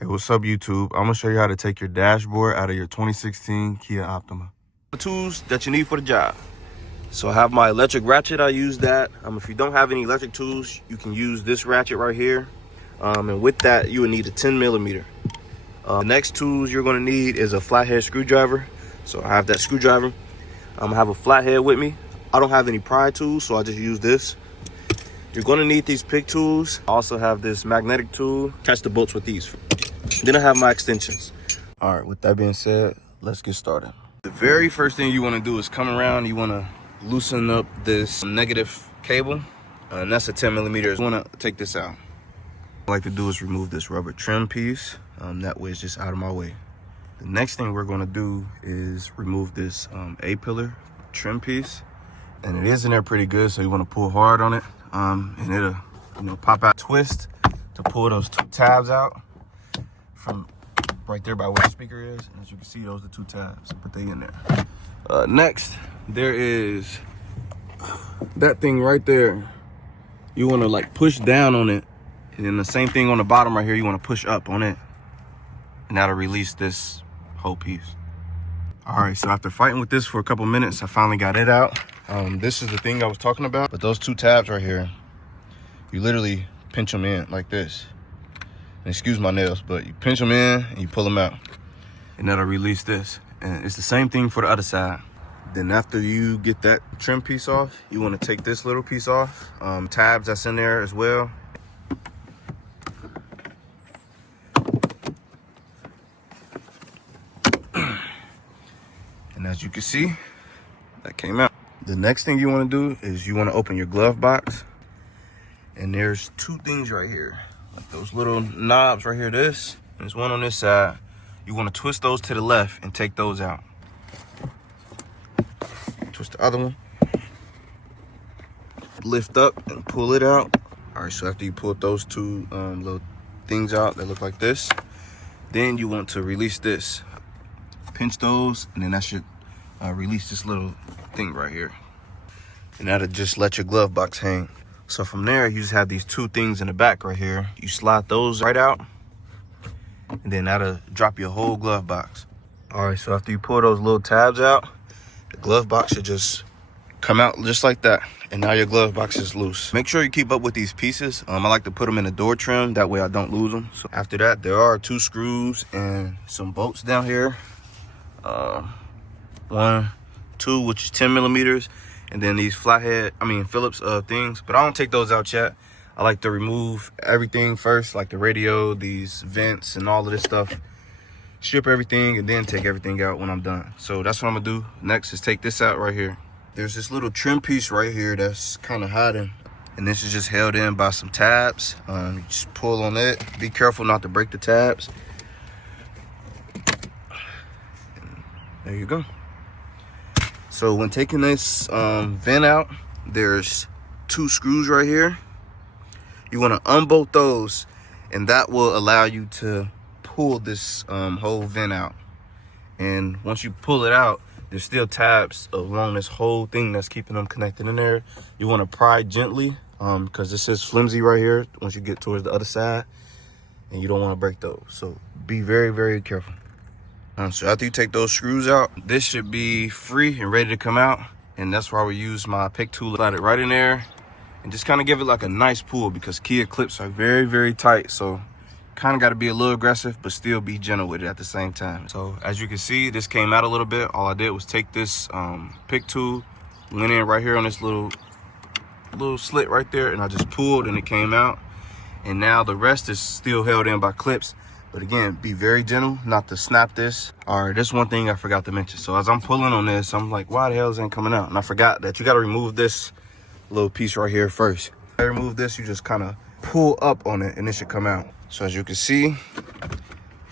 Hey, what's up, YouTube? I'm gonna show you how to take your dashboard out of your 2016 Kia Optima. The tools that you need for the job. So I have my electric ratchet. I use that. If you don't have any electric tools, you can use this ratchet right here. And with that, you would need a 10 millimeter. The next tools you're gonna need is a flathead screwdriver. So I have that screwdriver. I'm gonna have a flathead with me. I don't have any pry tools, so I just use this. You're gonna need these pick tools. I also have this magnetic tool. Catch the bolts with these. Then I have my extensions. All right, with that being said, let's get started. The very first thing you wanna do is come around, you wanna loosen up this negative cable, and that's a 10 millimeter. You wanna take this out. What I like to do is remove this rubber trim piece. That way it's just out of my way. The next thing we're gonna do is remove this A-pillar trim piece. And it is in there pretty good, so you wanna pull hard on it. And it'll pop out, twist to pull those two tabs out from right there by where the speaker is. And as you can see, those are the two tabs, but they in there. Next, there is that thing right there. You wanna like push down on it. And then the same thing on the bottom right here, you wanna push up on it. And that'll release this whole piece. All right, so after fighting with this for a couple minutes, I finally got it out. This is the thing I was talking about, but those two tabs right here, you literally pinch them in like this. And excuse my nails, but you pinch them in and you pull them out, and that'll release this. And it's the same thing for the other side. Then after you get that trim piece off, you want to take this little piece off. Tabs that's in there as well. And as you can see, that came out. The next thing you want to do is you want to open your glove box. And there's two things right here. Like those little knobs right here, this. And there's one on this side. You want to twist those to the left and take those out. Twist the other one. Lift up and pull it out. All right, so after you pull those two little things out that look like this, then you want to release this. Pinch those, and then that should release this little thing right here. And that'll just let your glove box hang. So from there, you just have these two things in the back right here. You slide those right out, and then that'll drop your whole glove box. All right, so after you pull those little tabs out, the glove box should just come out just like that. And now your glove box is loose. Make sure you keep up with these pieces. I like to put them in the door trim, that way I don't lose them. So after that, there are two screws and some bolts down here. One, two, which is 10 millimeters. And then these Phillips things, but I don't take those out yet. I like to remove everything first, like the radio, these vents, and all of this stuff. Strip everything and then take everything out when I'm done. So that's what I'm gonna do. Next is take this out right here. There's this little trim piece right here that's kind of hiding. And this is just held in by some tabs. You just pull on it. Be careful not to break the tabs. And there you go. So when taking this vent out, there's two screws right here. You want to unbolt those, and that will allow you to pull this whole vent out. And once you pull it out, there's still tabs along this whole thing that's keeping them connected in there. You want to pry gently because this is flimsy right here once you get towards the other side, and you don't want to break those. So be very, very careful. So after you take those screws out, this should be free and ready to come out. And that's why we use my pick tool. Slide it right in there and just kind of give it like a nice pull, because Kia clips are very, very tight. So kind of got to be a little aggressive, but still be gentle with it at the same time. So as you can see, this came out a little bit. All I did was take this pick tool, went in right here on this little slit right there, and I just pulled and it came out. And now the rest is still held in by clips. But again, be very gentle not to snap this. All right, this one thing I forgot to mention. So as I'm pulling on this, I'm like, why the hell is it coming out? And I forgot that you got to remove this little piece right here first. I remove this, you just kind of pull up on it and it should come out. So as you can see,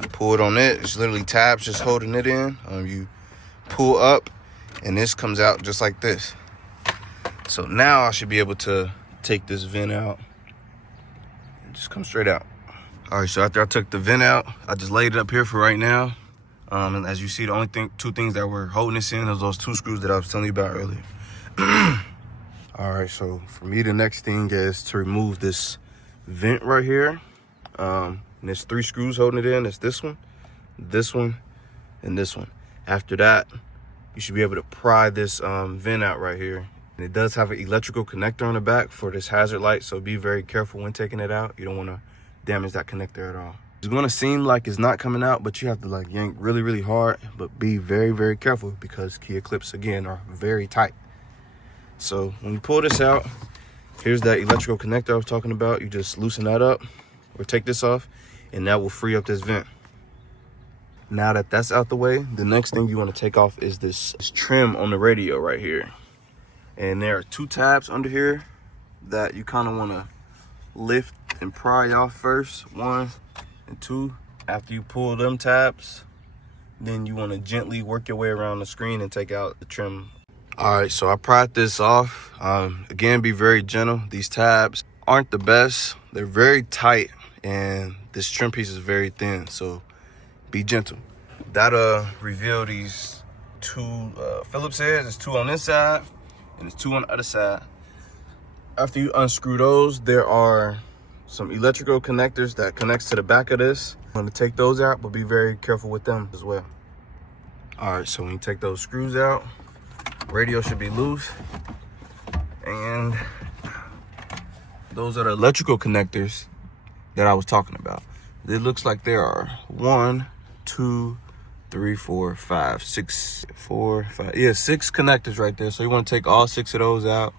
I pull it on it. It's literally tabs just holding it in. You pull up and this comes out just like this. So now I should be able to take this vent out and just come straight out. All right, so after I took the vent out, I just laid it up here for right now. And as you see, the only two things that were holding this in is those two screws that I was telling you about earlier. All right, so for me, the next thing is to remove this vent right here. And there's 3 screws holding it in. It's this one, and this one. After that, you should be able to pry this vent out right here. And it does have an electrical connector on the back for this hazard light, so be very careful when taking it out. You don't want to damage that connector at all. It's going to seem like it's not coming out, but you have to like yank really, really hard, but be very, very careful because Kia clips, again, are very tight. So when you pull this out, here's that electrical connector I was talking about. You just loosen that up or take this off, and that will free up this vent. Now that that's out the way, the next thing you want to take off is this trim on the radio right here. And there are 2 tabs under here that you kind of want to lift and pry off first, 1 and 2. After you pull them tabs, then you want to gently work your way around the screen and take out the trim. All right, so I pried this off. Again, be very gentle. These tabs aren't the best. They're very tight, and this trim piece is very thin, so be gentle. That'll reveal these 2 Phillips heads. There's 2 on this side, and there's 2 on the other side. After you unscrew those, there are some electrical connectors that connects to the back of this. I'm gonna take those out, but be very careful with them as well. All right, so when you take those screws out, radio should be loose. And those are the electrical connectors that I was talking about. It looks like there are 1, 2, 3, 4, 5, 6, 4, 5. Yeah, 6 connectors right there. So you want to take all 6 of those out,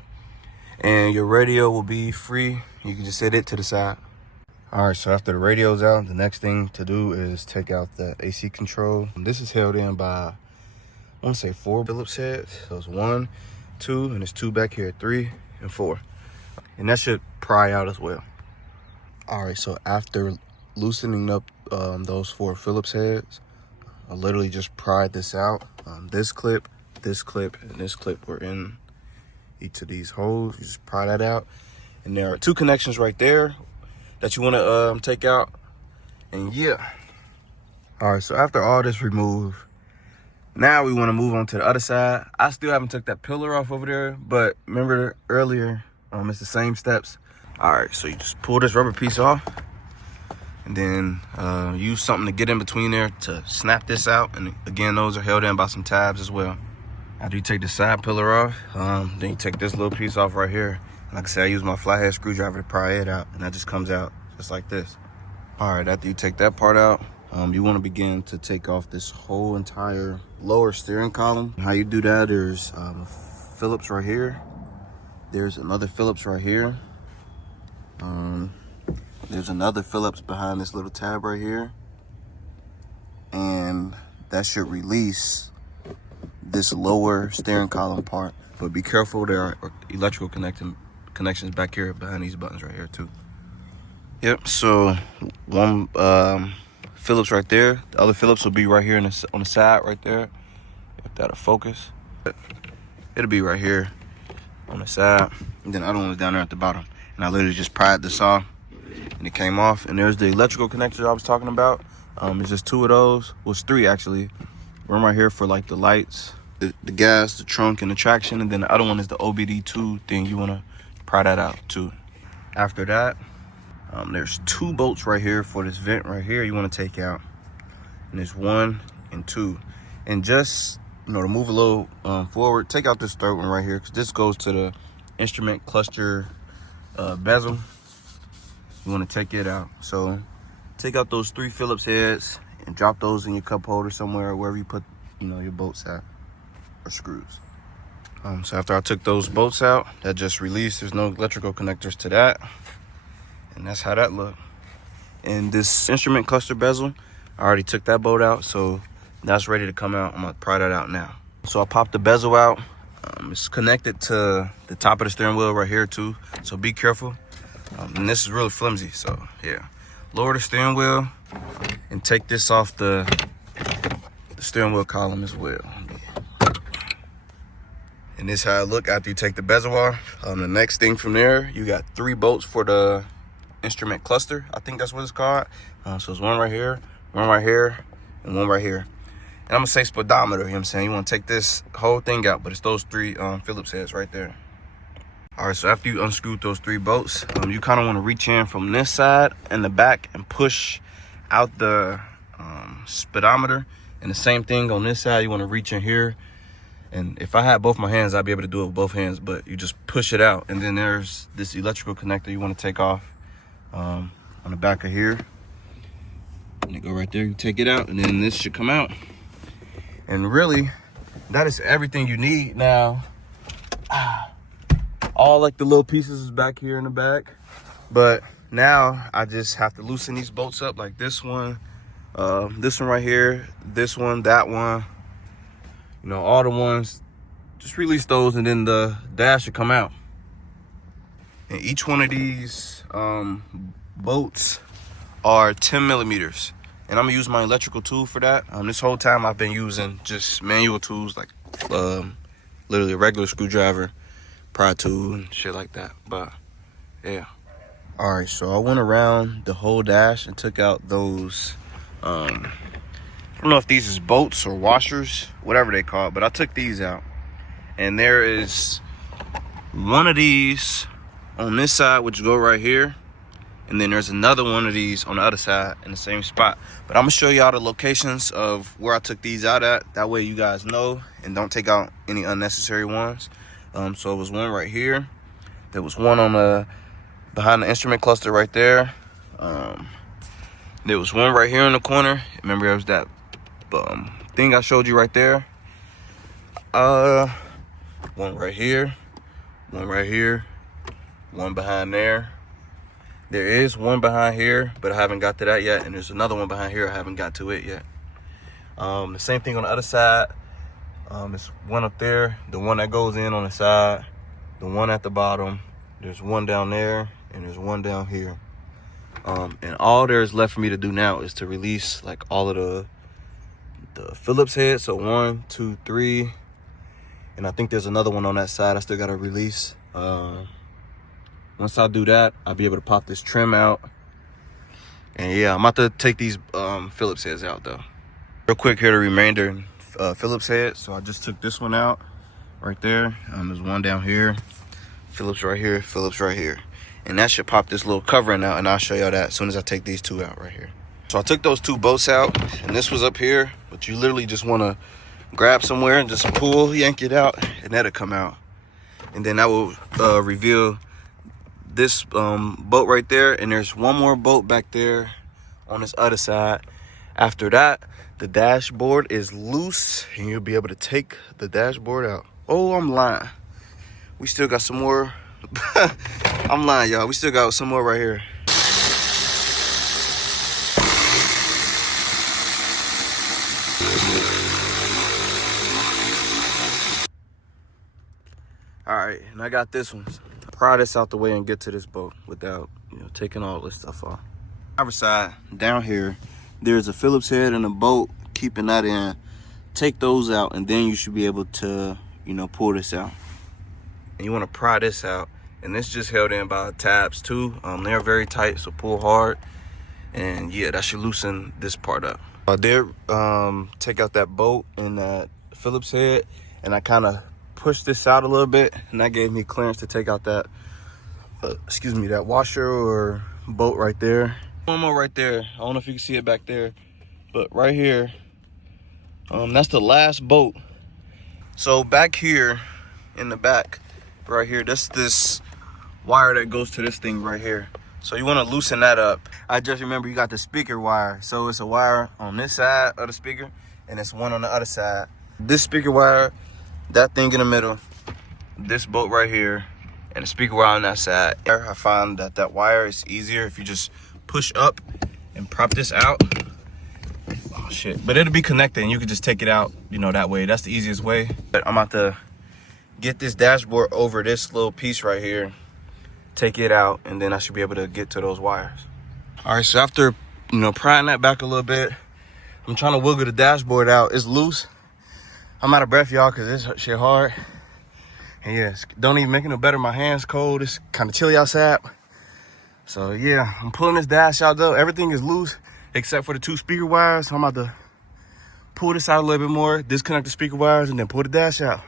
and your radio will be free. You can just set it to the side. All right, so after the radio's out, the next thing to do is take out the AC control. This is held in by, I want to say 4 Phillips heads. So it's 1, 2, and there's 2 back here, 3 and 4. And that should pry out as well. All right, so after loosening up those 4 Phillips heads, I literally just pried this out. This clip, and this clip were in each of these holes. You just pry that out. And there are 2 connections right there that you want to take out. And yeah. All right, so after all this removed, now we want to move on to the other side. I still haven't took that pillar off over there, but remember earlier, it's the same steps. All right, so you just pull this rubber piece off, and then use something to get in between there to snap this out. And again, those are held in by some tabs as well. After you take the side pillar off, then you take this little piece off right here. Like I said, I use my flathead screwdriver to pry it out, and that just comes out just like this. All right, after you take that part out, you want to begin to take off this whole entire lower steering column. How you do that, there's Phillips right here. There's another Phillips right here. There's another Phillips behind this little tab right here. And that should release this lower steering column part. But be careful, there are electrical connections back here behind these buttons right here too. Yep, so 1 Phillips right there. The other Phillips will be right here on the side right there. If that'll focus. It'll be right here on the side. And then the other one is down there at the bottom. And I literally just pried this off, and it came off. And there's the electrical connectors I was talking about. It's just 2 of those. Well, it's 3 actually. One right here for like the lights, the gas, the trunk, and the traction. And then the other one is the OBD2 thing. You want to pry that out too. After that, there's 2 bolts right here for this vent right here you want to take out. And there's 1 and 2. And just, to move a little forward, take out this 3rd one right here, because this goes to the instrument cluster bezel. You want to take it out. So take out those 3 Phillips heads and drop those in your cup holder somewhere, or wherever you put your bolts at or screws. So after I took those bolts out, that just released. There's no electrical connectors to that, and that's how that looked. And this instrument cluster bezel, I already took that bolt out, so that's ready to come out. I'm gonna pry that out now. So I popped the bezel out. It's connected to the top of the steering wheel right here too, so be careful. And this is really flimsy, so yeah. Lower the steering wheel and take this off the steering wheel column as well. And this is how it look after you take the bezel off. The next thing from there, you got 3 bolts for the instrument cluster. I think that's what it's called. So it's 1 right here, 1 right here, and 1 right here. And I'm gonna say speedometer, you know what I'm saying? You wanna take this whole thing out, but it's those 3 Phillips heads right there. All right, so after you unscrew those 3 bolts, you kind of want to reach in from this side and the back and push out the speedometer. And the same thing on this side, you want to reach in here. And if I had both my hands, I'd be able to do it with both hands, but you just push it out. And then there's this electrical connector you want to take off on the back of here. And it go right there, you take it out, and then this should come out. And really, that is everything you need. Now, all like the little pieces is back here in the back. But now I just have to loosen these bolts up, like this one right here, this one, that one. You know, all the ones, just release those, and then the dash should come out. And each one of these bolts are 10 millimeters. And I'm gonna use my electrical tool for that. This whole time I've been using just manual tools, like literally a regular screwdriver, pry tool, and shit like that. But yeah. All right, so I went around the whole dash and took out those, I don't know if these is bolts or washers, whatever they call it, but I took these out. And there is one of these on this side, which go right here. And then there's another one of these on the other side in the same spot. But I'm gonna show y'all the locations of where I took these out at. That way you guys know and don't take out any unnecessary ones. So it was one right here. There was one on the behind the instrument cluster right there. There was one right here in the corner. Remember, there was that thing I showed you right there. One right here, one right here, one behind there. There is one behind here, but I haven't got to that yet. And there's another one behind here, I haven't got to it yet. The same thing on the other side. There's one up there, the one that goes in on the side, the one at the bottom. There's one down there, and there's one down here. And all there's left for me to do now is to release like all of the Phillips head. So 1, 2, 3, and I think there's another one on that side I still gotta release. Once I do that, I'll be able to pop this trim out. And yeah, I'm about to take these Phillips heads out though. Real quick, here the remainder Phillips head. So I just took this one out right there. There's one down here, Phillips right here, Phillips right here. And that should pop this little covering out, and I'll show y'all that as soon as I take these two out right here. So I took those two bolts out, and this was up here, but you literally just wanna grab somewhere and just pull, yank it out, and that'll come out. And then that will reveal this bolt right there, and there's one more bolt back there on this other side. After that, the dashboard is loose, and you'll be able to take the dashboard out. Oh, I'm lying. We still got some more. I'm lying, y'all. We still got some more right here. All right, and I got this one. Pry this out the way and get to this boat without, taking all this stuff off. Driver side, down here, there's a Phillips head and a bolt keeping that in. Take those out, and then you should be able to, pull this out. And you want to pry this out, and this just held in by tabs too. They're very tight, so pull hard. And yeah, that should loosen this part up. I did take out that bolt and that Phillips head, and I kind of pushed this out a little bit, and that gave me clearance to take out that that washer or bolt right there. One more right there. I don't know if you can see it back there, but right here, that's the last bolt. So back here in the back right here, that's this wire that goes to this thing right here. So you want to loosen that up. I just remember you got the speaker wire. So it's a wire on this side of the speaker, and it's one on the other side. This speaker wire, that thing in the middle, this bolt right here, and the speaker wire on that side. I find that wire is easier if you just push up and prop this out. Oh shit, but it'll be connected and you can just take it out, that way. That's the easiest way. But I'm about to get this dashboard over this little piece right here, take it out, and then I should be able to get to those wires. All right, so after, prying that back a little bit, I'm trying to wiggle the dashboard out. It's loose. I'm out of breath, y'all, because this shit hard. And yeah, don't even make it no better. My hand's cold. It's kind of chilly outside. So yeah, I'm pulling this dash out though. Everything is loose except for the two speaker wires. So I'm about to pull this out a little bit more, disconnect the speaker wires, and then pull the dash out.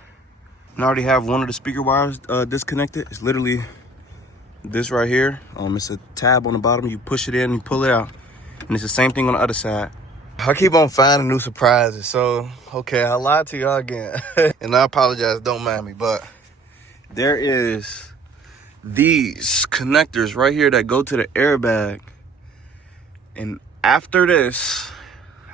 And I already have one of the speaker wires disconnected. It's literally this right here. It's a tab on the bottom. You push it in and you pull it out. And it's the same thing on the other side. I keep on finding new surprises. So, okay, I lied to y'all again. And I apologize, don't mind me. But there is these connectors right here that go to the airbag. And after this,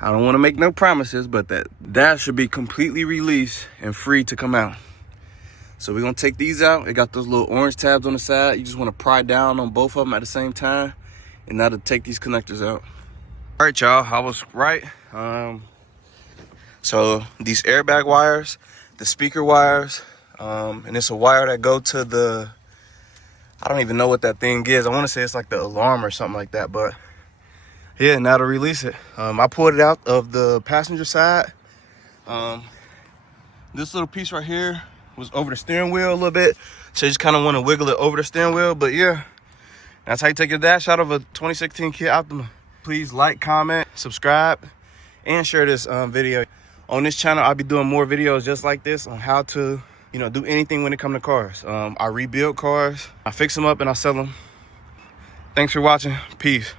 I don't want to make no promises, but that should be completely released and free to come out. So we're going to take these out. It got those little orange tabs on the side. You just want to pry down on both of them at the same time. And now to take these connectors out. All right, y'all, I was right. So these airbag wires, the speaker wires, and it's a wire that go to the, I don't even know what that thing is. I want to say it's like the alarm or something like that, but yeah, now to release it. I pulled it out of the passenger side. This little piece right here was over the steering wheel a little bit. So you just kind of want to wiggle it over the steering wheel, but yeah, that's how you take a dash out of a 2016 Kia Optima. Please like, comment, subscribe, and share this video. On this channel, I'll be doing more videos just like this on how to, do anything when it comes to cars. I rebuild cars, I fix them up, and I sell them. Thanks for watching. Peace.